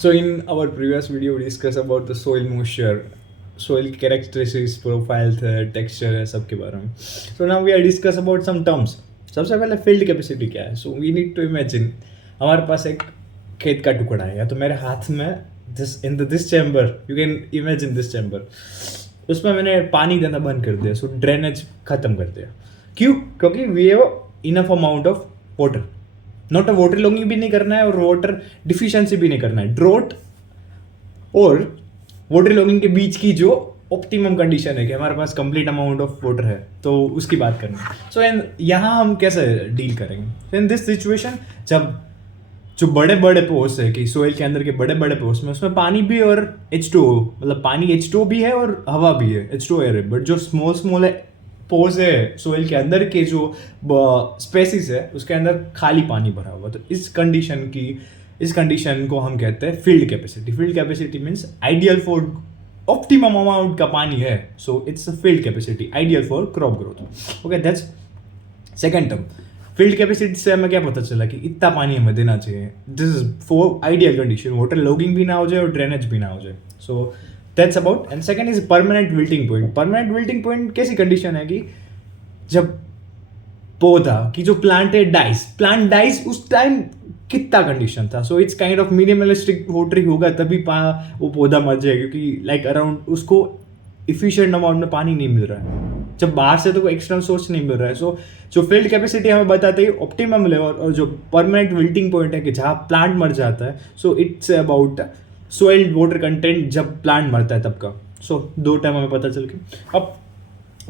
So in our previous video, we discussed about the soil moisture, soil characteristics, profile, texture है सबके बारे में. So now we are discuss about some terms. सबसे पहले field capacity क्या है? So we need to imagine हमारे पास एक खेत का टुकड़ा है या तो मेरे हाथ में this chamber, you can imagine this chamber. उसमें मैंने पानी देना बंद कर दिया, so drainage खत्म कर दिया. क्यों? क्योंकि we have enough amount of water. Not a water logging भी नहीं करना है और वाटर डिफिशियंसी भी नहीं करना है. ड्रॉट और वाटर लॉगिंग के बीच की जो ऑप्टिमम कंडीशन है कि हमारे पास कंप्लीट अमाउंट ऑफ वाटर है, तो उसकी बात करनी है. सो यहाँ हम कैसे डील करेंगे इन दिस सिचुएशन, जब जो बड़े बड़े पोर्स है कि सोइल के अंदर के बड़े बड़े पोर्स में उसमें पानी भी और H2O, मतलब पानी H2O भी है और हवा भी है, H2O एयर है. बट जो स्मॉल स्मॉल है पोज है सोइल के अंदर के जो स्पेसिस है उसके अंदर खाली पानी भरा हुआ. तो इस कंडीशन को हम कहते हैं field capacity. Field capacity means ideal for optimum amount का पानी है, so it's field capacity ideal for crop growth. Okay, that's second term. Field capacity से हमें क्या पता चला कि इतना पानी हमें देना चाहिए. This is for ideal condition, water logging भी ना हो जाए और ड्रेनेज भी ना हो जाए. So that's about. And second is permanent wilting point. Permanent wilting point कैसी कंडीशन है कि जब पौधा की जो प्लांट डाइस उस टाइम कितना कंडीशन था. सो it's kind of minimalistic watering होगा तभी वो पौधा मर जाए, क्योंकि लाइक अराउंड उसको इफिशिएंट अमाउंट में पानी नहीं मिल रहा है, जब बाहर से तो कोई एक्सटर्नल सोर्स नहीं मिल रहा है. सो जो फील्ड कैपेसिटी हमें बताते हैं ऑप्टिमम लेवल, और जो परमानेंट विल्टिंग पॉइंट है कि जहाँ प्लांट मर जाता है, so it's about soil water content जब प्लांट मरता है तब का. सो दो टाइम हमें पता चल के. अब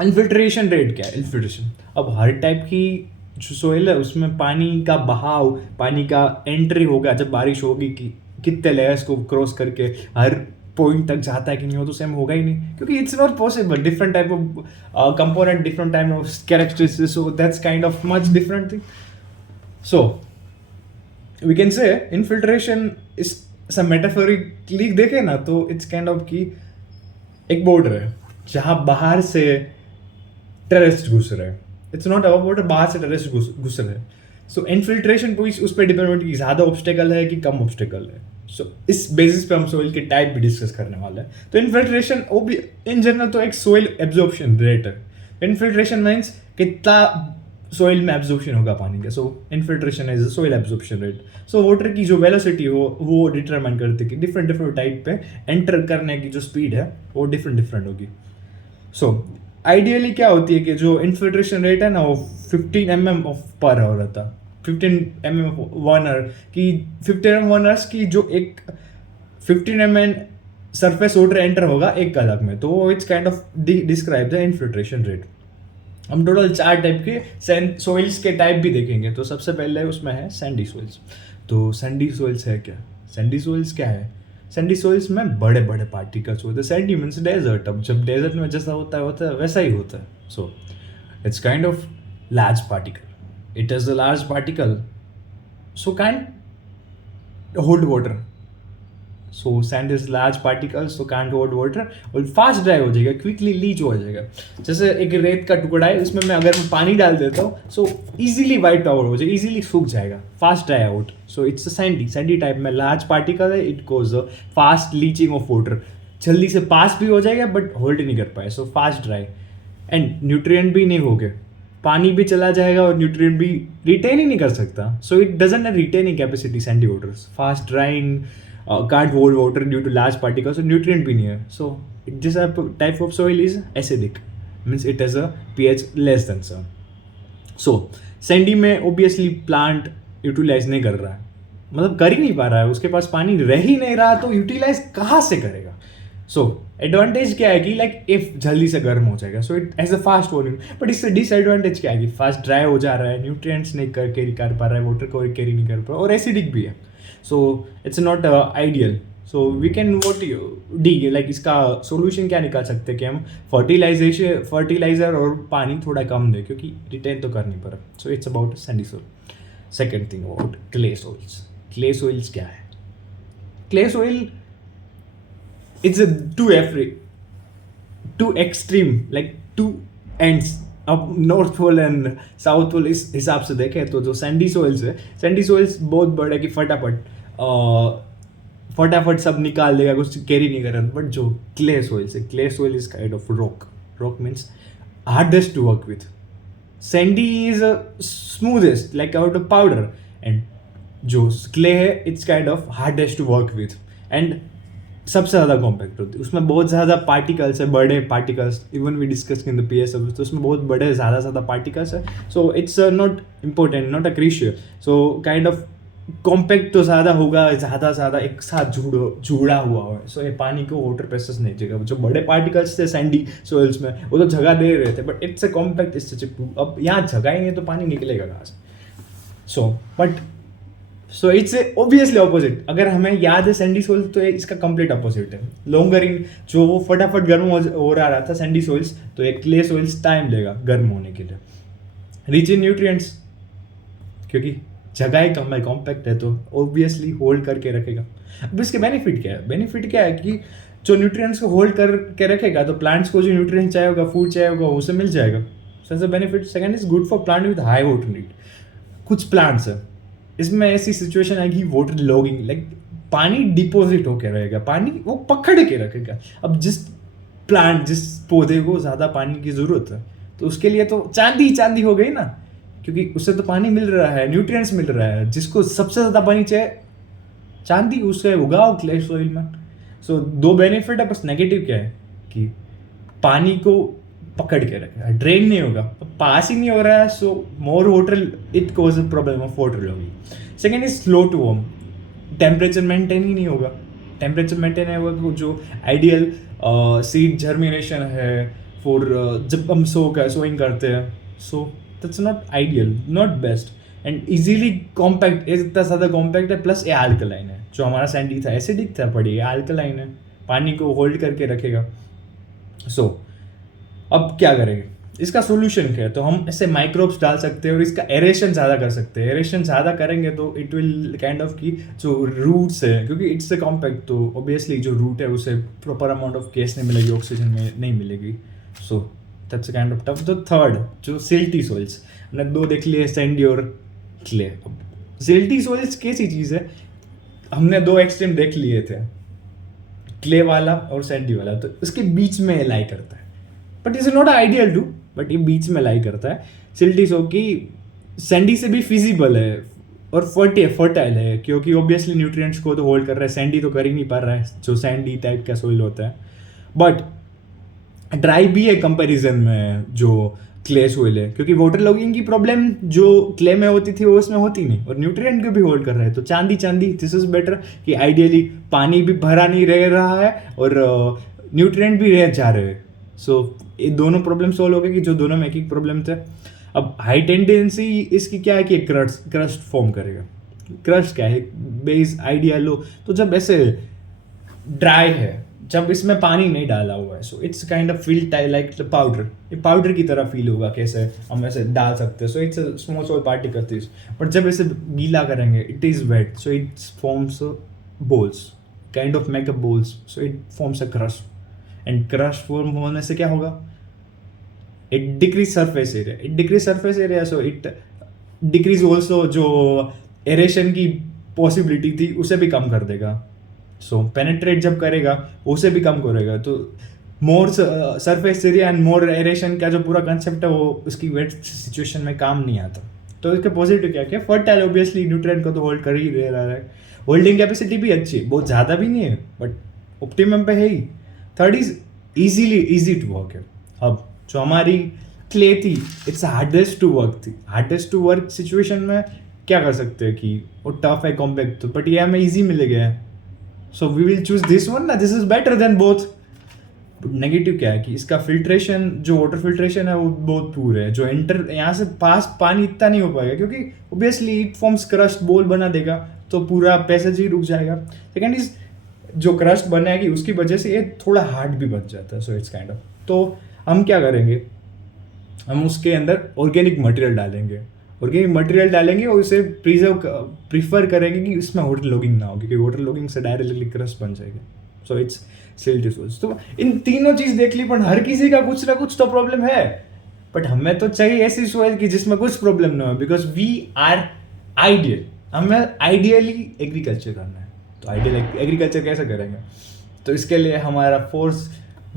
इन्फिल्ट्रेशन रेट क्या है? इन्फिल्ट्रेशन, अब हर टाइप की जो सोइल है उसमें पानी का बहाव, पानी का एंट्री होगा जब बारिश होगी कि कितने लेयर्स को क्रॉस करके हर पॉइंट तक जाता है कि नहीं, हो तो सेम होगा ही नहीं, क्योंकि it's not possible. Different type of component, different type of characteristics, so that's kind of much different thing. So we can say infiltration is सब मेटाफोरिकली देखे ना तो इट्स काइंड ऑफ कि एक बॉर्डर है जहाँ बाहर से टेररिस्ट घुस रहे हैं. इट्स नॉट अबाउट बॉर्डर, बाहर से टेररिस्ट घुस रहे हैं. सो इन्फिल्ट्रेशन उस पर डिपेंड कि ज़्यादा ऑब्स्टेकल है कि कम ऑब्स्टेकल है. सो इस बेसिस पे हम सोइल के टाइप भी डिस्कस करने वाले हैं. तो इन्फिल्ट्रेशन वो भी इन जनरल तो एक सोइल एब्जॉर्प्शन रेट है. इन्फिल्ट्रेशन मीन्स कितना सोइल में एब्जॉर्प्शन होगा पानी का. So infiltration is soil absorption rate. So water की जो वेलोसिटी हो वो डिटरमाइन करती है कि डिफरेंट टाइप पे एंटर करने की जो स्पीड है वो डिफरेंट होगी. सो आइडियली क्या होती है कि जो इन्फिल्ट्रेशन रेट है ना वो 15 mm पर आवर रहता. 15 mm वन आवर की 15 mm वन आवर्स की जो एक 15 mm सरफेस वाटर एंटर होगा एक कलाक में, तो it's kind of describe the infiltration rate. हम टोटल 4 टाइप के सोइल्स के टाइप भी देखेंगे. तो सबसे पहले उसमें है सैंडी सोइल्स. तो सैंडी सोइल्स है क्या? सैंडी सोइल्स क्या है? सैंडी सोइल्स में बड़े बड़े पार्टिकल्स होते हैं. Sandy means desert. अब जब डेजर्ट में जैसा होता है वैसा ही होता है. So it's kind of large particle. It is a large particle, so can hold water. So sand is large particles, so can't hold water, और फास्ट ड्राई हो जाएगा, क्विकली लीच हो जाएगा. जैसे एक रेत का टुकड़ा है, उसमें मैं अगर मैं पानी डाल देता हूँ सो इजीली वाइट आउट हो जाएगा, इजीली सूख जाएगा, fast dry out. So it's Sandy type में लार्ज पार्टिकल है. It goes fast leaching of water, जल्दी से पास भी हो जाएगा बट होल्ड नहीं कर पाए. So fast dry and nutrient भी नहीं हो गए, पानी भी चला जाएगा और न्यूट्रिएंट भी रिटेन ही नहीं कर सकता. So it doesn't have retaining capacity. Sandy waters fast drawing, can't hold water due to large particles, so nutrient भी नहीं है. So this type of soil is acidic, means it has a pH less than 7. So sandy में obviously plant utilize नहीं कर रहा है, मतलब कर ही नहीं पा रहा है, उसके पास पानी रह ही नहीं रहा, तो यूटिलाइज कहाँ से करेगा. सो एडवांटेज क्या है कि लाइक इफ जल्दी से गर्म हो जाएगा, so it as a fast volume. But इससे डिसएडवांटेज क्या है कि फास्ट ड्राई हो जा रहा है, न्यूट्रिएंट्स नहीं कैरी कर पा रहा है, वाटर को कैरी नहीं कर पा रहा, और एसिडिक भी है. So it's not ideal. So we can what the like इसका सोल्यूशन क्या निकाल सकते हैं कि हम फर्टिलाइजर और पानी थोड़ा कम दें, क्योंकि रिटेन तो कर नहीं पा रहा. So it's about sandy soil. Second thing about clay soils. Clay soils क्या है? Clay soil it's a two extreme, like two ends. अब north pole and south pole इस हिसाब से देखें तो जो सैंडी सोइल्स है, सैंडी सोइल्स बहुत बड़े कि फटाफट सब निकाल देगा, कुछ कैरी नहीं करेगा. बट जो क्ले सोइल से, clay soil is kind of rock means hardest to work with. Sandy is smoothest like out of powder, and जो क्ले है it's kind of hardest to work with, and सबसे ज़्यादा compact होती है. उसमें बहुत ज़्यादा पार्टिकल्स है, बड़े particles. Even we discuss in the PS, तो उसमें बहुत बड़े ज़्यादा पार्टिकल्स है. So it's not important, not a crucial. So kind of compact तो ज़्यादा होगा, ज़्यादा एक साथ जुड़ा हुआ है. सो ये पानी को वाटर प्रेसेस नहीं देगा. जो बड़े पार्टिकल्स थे सैंडी सोइल्स में, वो तो जगह दे रहे थे, but it's a compact, it's chip. अब यहाँ जगह ही नहीं तो पानी निकलेगा कहाँ से? So it's obviously opposite. अगर हमें याद है सैंडी सोइल, तो इसका कंप्लीट अपोजिट है. लॉन्गर इन जो वो फटाफट गर्म हो रहा था सैंडी सोइल्स, तो एक क्ले सोइल्स टाइम लेगा गर्म होने के लिए. रिच इन न्यूट्रिएंट्स, क्योंकि जगह ही कम है, कॉम्पैक्ट है, तो ऑब्वियसली होल्ड करके रखेगा. अब इसके बेनिफिट क्या है? बेनिफिट क्या है कि जो न्यूट्रिएंट्स को होल्ड करके रखेगा, तो प्लांट्स को जो न्यूट्रिएंट चाहिए होगा, फूड चाहिए होगा, उसे मिल जाएगा. So is a benefit. Second is good for plant with high water need. कुछ प्लांट्स है, इसमें ऐसी सिचुएशन आएगी वाटर लॉगिंग, लाइक पानी डिपॉजिट होकर रहेगा, पानी वो पकड़ के रखेगा. अब जिस पौधे को ज़्यादा पानी की ज़रूरत है, तो उसके लिए तो चांदी हो गई ना, क्योंकि उससे तो पानी मिल रहा है, न्यूट्रिएंट्स मिल रहा है. जिसको सबसे ज़्यादा पानी चाहिए, चांदी, उससे उगाओ क्ले सॉइल में. सो दो बेनिफिट है. बस नेगेटिव क्या है कि पानी को पकड़ के रखेगा, ड्रेन नहीं होगा, पास ही नहीं हो रहा है. So more water, it cause a problem of water logging. Second is slow to warm. Temperature maintain ही नहीं होगा. टेम्परेचर मेंटेन है वो जो आइडियल सीड जर्मिनेशन है फॉर जब हम सोइंग करते हैं. So that's not ideal, not best. And easily compact, इतना ज़्यादा कॉम्पैक्ट है. प्लस ये अल्कलाइन है. जो हमारा सैंडी था एसिडिक था, पड़ी ये अल्कलाइन है, पानी को होल्ड करके रखेगा. सो अब क्या करेंगे? इसका सोल्यूशन क्या है? तो हम ऐसे माइक्रोब्स डाल सकते हैं और इसका एरेशन ज़्यादा कर सकते हैं. एरेशन ज़्यादा करेंगे तो इट विल काइंड ऑफ की जो रूट्स है, क्योंकि इट्स ए कॉम्पैक्ट, तो ऑब्वियसली जो रूट है उसे प्रॉपर अमाउंट ऑफ गैस नहीं मिलेगी, ऑक्सीजन में नहीं मिलेगी. सो दैट्स काइंड ऑफ टफ. तो थर्ड, जो सिल्टी सॉइल्स, हमने दो देख लिए, सैंडी और क्ले. सिल्टी सॉइल्स कैसी चीज़ है? हमने दो एक्सट्रीम देख लिए थे, क्ले वाला और सैंडी वाला. तो इसके बीच में लाई करता है, but is not ideal to, but ये बीच में लाई करता है. सिल्टी सो की सैंडी से भी फिजिबल है और फर्टाइल है, क्योंकि ऑब्वियसली न्यूट्रिएंट्स को तो होल्ड कर रहा है. सैंडी तो कर ही नहीं पा रहा है, जो सैंडी टाइप का सोइल होता है. बट ड्राई भी है कंपैरिजन में जो क्ले सोइल है, क्योंकि वाटर लॉगिंग की प्रॉब्लम जो क्ले में होती थी वो उसमें होती नहीं, और न्यूट्रिएंट को भी होल्ड कर रहा है. तो चांदी दिस इज बेटर, कि आइडियली पानी भी भरा नहीं रह रहा है और न्यूट्रिएंट भी रह जा रहे हैं. सो ये दोनों प्रॉब्लम सॉल्व हो गए, कि जो दोनों में एक ही प्रॉब्लम थे. अब हाई टेंडेंसी इसकी क्या है कि क्रस्ट फॉर्म करेगा. क्रस्ट क्या है? बेस आइडिया लो. तो जब ऐसे ड्राई है, जब इसमें पानी नहीं डाला हुआ है, so it's kind of feel like powder. ये पाउडर की तरह फील होगा, कैसे हम ऐसे डाल सकते हैं. So it's small particles. But जब इसे गीला करेंगे, it is wet, so it forms balls, kind of make a balls. So it forms a crust, and crust form होने से क्या होगा? It decrease surface area. So it decrease also जो aeration की पॉसिबिलिटी थी उसे भी कम कर देगा. सो पेनेट्रेट जब करेगा उसे भी कम करेगा. तो more surface area and more aeration का जो पूरा कंसेप्ट है वो उसकी वेट सिचुएशन में काम नहीं आता. तो इसके पॉजिटिव क्या फर्टाइल, ऑब्वियसली न्यूट्रिएंट को तो होल्ड कर ही रह रहा है. होल्डिंग कैपेसिटी भी अच्छी है, बहुत ज़्यादा भी नहीं है, बट ऑप्टिमम पे है ही. Third is easy to work है. अब जो हमारी क्ले थी, it's hardest to work situation में क्या कर सकते हैं कि वो टफ है, कॉम्पैक्ट, तो बट ये हमें इजी मिल गया है. So we will choose this one ना, this is better than both. Negative क्या है कि इसका फिल्ट्रेशन, जो वाटर फिल्ट्रेशन है वो बहुत पुअर है. जो यहाँ से पास पानी इतना नहीं हो पाएगा, क्योंकि ऑब्वियसली इट फॉर्म्स क्रस्ट, बोल बना देगा, तो पूरा पैसेज ही रुक जाएगा. सेकेंड इज जो क्रस्ट बनेगी उसकी वजह से ये थोड़ा हार्ड भी बच जाता है. सो इट्स काइंड ऑफ, तो हम क्या करेंगे, हम उसके अंदर ऑर्गेनिक मटेरियल डालेंगे और उसे प्रीफर करेंगे कि इसमें वाटर लॉगिंग ना हो, क्योंकि वाटर लॉगिंग से डायरेक्टली क्रस्ट बन जाएगा. So it's silty soils. तो इन तीनों चीज़ देख ली, पर हर किसी का कुछ ना कुछ तो प्रॉब्लम है. बट हमें तो चाहिए ऐसी सॉइल की जिसमें कुछ प्रॉब्लम ना हो, बिकॉज वी आर आइडियल. हमें आइडियली एग्रीकल्चर करना है. तो आइडियल एग्रीकल्चर कैसे करेंगे? तो इसके लिए हमारा फोर्स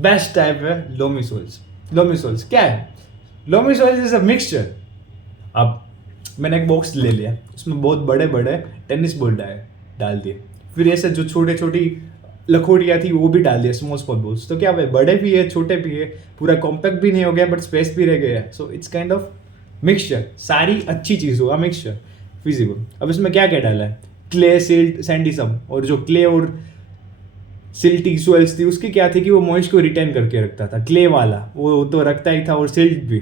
बेस्ट टाइप है लोमी सोइल्स। लोमी सोइल्स क्या है? Loamy soils is a mixture. अब मैंने एक बॉक्स ले लिया, उसमें बहुत बड़े बड़े टेनिस बॉल डाल दिए, फिर ऐसे जो छोटे छोटी लखोटियाँ थी वो भी डाल दिया, स्मॉल स्मॉल बॉल्स। तो क्या भाई, बड़े भी है छोटे भी है, पूरा कॉम्पैक्ट भी नहीं हो गया बट स्पेस भी रह गया है। So it's kind of mixture, सारी अच्छी चीज़ होगा मिक्सचर फिजिबल। अब इसमें क्या क्या डाला है? क्ले, सिल्ट, सैंडिसम। और जो क्ले और सिल्टी सोइल्स थी उसकी क्या थी कि वो मॉइस्ट को रिटेन करके रखता था। क्ले वाला वो तो रखता ही था, और सिल्ट भी,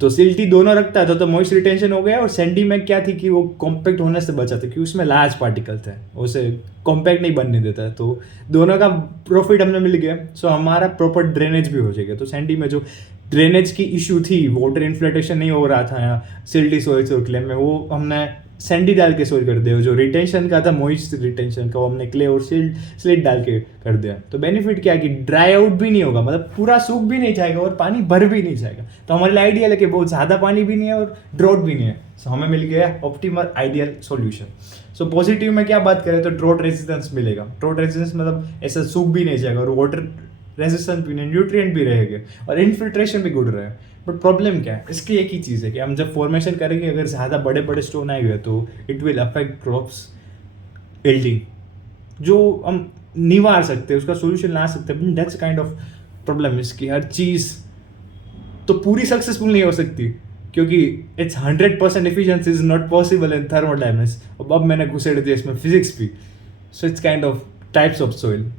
तो सिल्टी दोनों रखता था, तो मॉइस्ट रिटेंशन हो गया। और सैंडी में क्या थी कि वो कॉम्पैक्ट होने से बचा था, क्योंकि उसमें लार्ज पार्टिकल थे, उसे कॉम्पैक्ट नहीं बनने देता। तो दोनों का प्रॉफिट हमें मिल गया। सो हमारा प्रॉपर ड्रेनेज भी हो जाएगा। तो सैंडी में जो ड्रेनेज की इशू थी, वाटर इन्फ्लेटेशन नहीं हो रहा था यहाँ सिल्टी सोइल्स और क्ले में, वो हमने सैंडी डाल के सोल्व कर दिया। जो रिटेंशन का था, मॉइस्ट रिटेंशन का, वो हमने क्ले और स्लिट डाल के कर दिया। तो बेनिफिट क्या है कि ड्राई आउट भी नहीं होगा, मतलब पूरा सूख भी नहीं जाएगा और पानी भर भी नहीं जाएगा। तो हमारे लिए आइडियल है कि बहुत ज़्यादा पानी भी नहीं है और ड्रॉट भी नहीं है। सो हमें मिल गया optimal ideal solution. So positive में क्या बात करें तो ड्रॉट रेजिस्टेंस मिलेगा। ड्रॉट रेजिस्टेंस मतलब ऐसा सूख भी नहीं जाएगा, और वाटर रेजिस्टेंस भी नहीं, न्यूट्रिएंट भी रहेंगे, और इन्फिल्ट्रेशन भी गुड रहे। बट प्रॉब्लम क्या है इसकी? एक ही चीज़ है कि हम जब फॉर्मेशन करेंगे, अगर ज़्यादा बड़े बड़े स्टोन आएंगे तो it will affect crops yielding, जो हम निवार सकते हैं, उसका सोल्यूशन ला सकते हैं। दैट्स काइंड ऑफ प्रॉब्लम इसकी। हर चीज़ तो पूरी सक्सेसफुल नहीं हो सकती, क्योंकि it's 100% efficiency is not possible in thermodynamics. अब मैंने घुसेड़ दिया इसमें फिजिक्स भी। सो it's kind of types of soil.